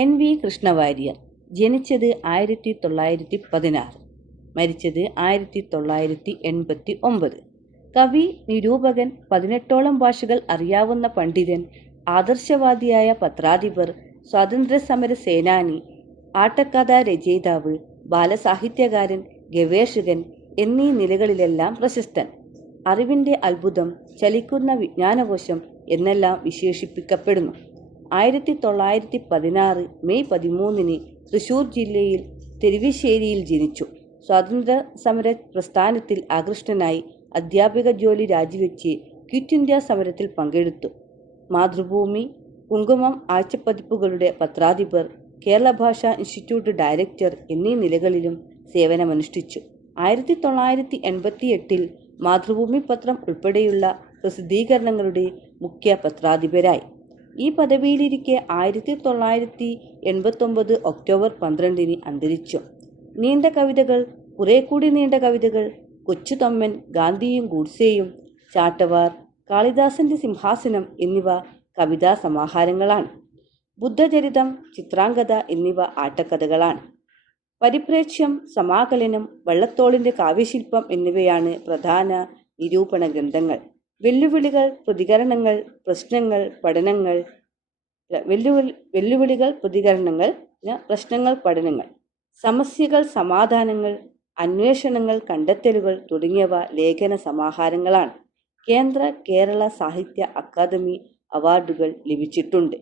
NV Krishna Warrier ജനിച്ചത് 1916, മരിച്ചത് 1989. കവി, നിരൂപകൻ, 18ഓളം ഭാഷകൾ അറിയാവുന്ന പണ്ഡിതൻ, ആദർശവാദിയായ പത്രാധിപർ, സ്വാതന്ത്ര്യസമര സേനാനി, ആട്ടക്കഥാ രചയിതാവ്, ബാലസാഹിത്യകാരൻ, ഗവേഷകൻ എന്നീ നിലകളിലെല്ലാം പ്രശസ്തൻ. അറിവിൻ്റെ അത്ഭുതം, ചലിക്കുന്ന വിജ്ഞാനകോശം എന്നെല്ലാം വിശേഷിപ്പിക്കപ്പെടുന്നു. 1916 മെയ് 13 തൃശൂർ ജില്ലയിൽ തെരുവശ്ശേരിയിൽ ജനിച്ചു. സ്വാതന്ത്ര്യ സമര പ്രസ്ഥാനത്തിൽ ആകൃഷ്ടനായി അധ്യാപിക ജോലി രാജിവെച്ച് ക്വിറ്റ് ഇന്ത്യ സമരത്തിൽ പങ്കെടുത്തു. മാതൃഭൂമി, കുങ്കുമം ആഴ്ചപ്പതിപ്പുകളുടെ പത്രാധിപർ, കേരള ഭാഷാ ഇൻസ്റ്റിറ്റ്യൂട്ട് ഡയറക്ടർ എന്നീ നിലകളിലും സേവനമനുഷ്ഠിച്ചു. 1988 മാതൃഭൂമി പത്രം ഉൾപ്പെടെയുള്ള പ്രസിദ്ധീകരണങ്ങളുടെ മുഖ്യ പത്രാധിപരായി. ഈ പദവിയിലിരിക്കെ 1989 ഒക്ടോബർ 12 അന്തരിച്ചു. നീണ്ട കവിതകൾ, കുറേക്കൂടി നീണ്ട കവിതകൾ, കൊച്ചുതമ്മൻ, ഗാന്ധിയും ഗൂഡ്സെയും, ചാട്ടവാർ, കാളിദാസന്റെ സിംഹാസനം എന്നിവ കവിതാ സമാഹാരങ്ങളാണ്. ബുദ്ധചരിതം, ചിത്രാംഗത എന്നിവ ആട്ടക്കഥകളാണ്. പരിപ്രേക്ഷ്യം, സമാകലനം, വള്ളത്തോളിന്റെ കാവ്യശില്പം എന്നിവയാണ് പ്രധാന നിരൂപണ ഗ്രന്ഥങ്ങൾ. വെല്ലുവിളികൾ, പ്രതികരണങ്ങൾ, പ്രശ്നങ്ങൾ, പഠനങ്ങൾ. പ്രശ്നങ്ങൾ, പഠനങ്ങൾ, സമസ്യകൾ, സമാധാനങ്ങൾ, അന്വേഷണങ്ങൾ, കണ്ടെത്തലുകൾ തുടങ്ങിയവ ലേഖന സമാഹാരങ്ങളാണ്. കേന്ദ്ര, കേരള സാഹിത്യ അക്കാദമി അവാർഡുകൾ ലഭിച്ചിട്ടുണ്ട്.